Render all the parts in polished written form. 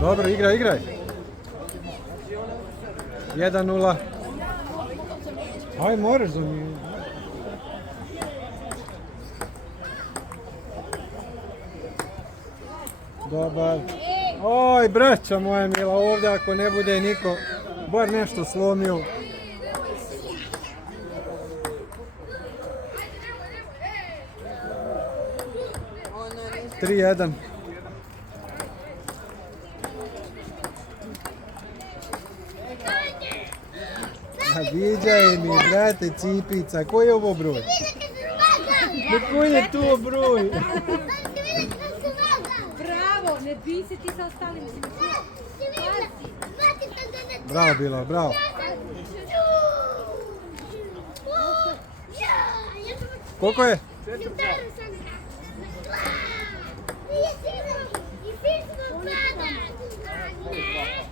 Dobro, igraj. 1-0. Aj, moraš za njih. Dobar. Oj, braća moja mila, ovdje ako ne bude niko, bar nešto slomio. Tri jedan. Viđaj mi, brate, cipica. Koji je ovo broj? Koji je to broj? Bravo, ne bi se ti sa ostalim. Bravo Bila, bravo. Koliko je?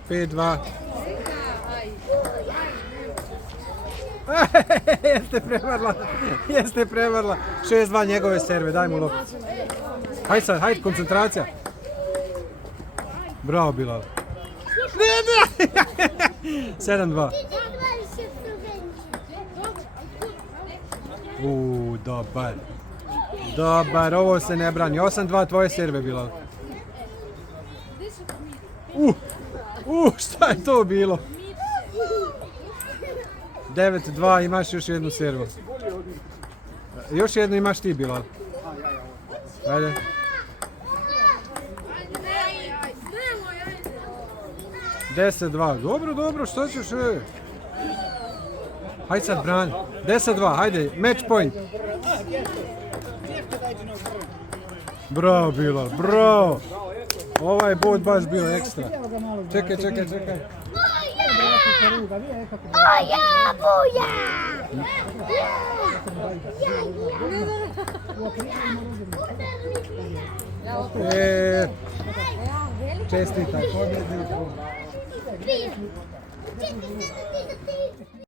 5-2. Jeste prevarla. 6-2 njegove serve, daj mu lopticu. Hajde sad, hajde, koncentracija. Bravo Bilal. Ne. 7-2. Dobar. Dobar, ovo se ne brani. 8-2 tvoje serve, Bilal. Šta je to bilo? 9-2, imaš još jednu servu. Još jednu imaš ti, Bilal. Ajde. Deset dva. Dobro, što ćeš? Hajde sad, brani. 10-2, hajde, match point. Bravo, Bilal, bravo. Ovaj bod baš bio ekstra. Čekaj. Buja! Čestitaj, pobjedniku.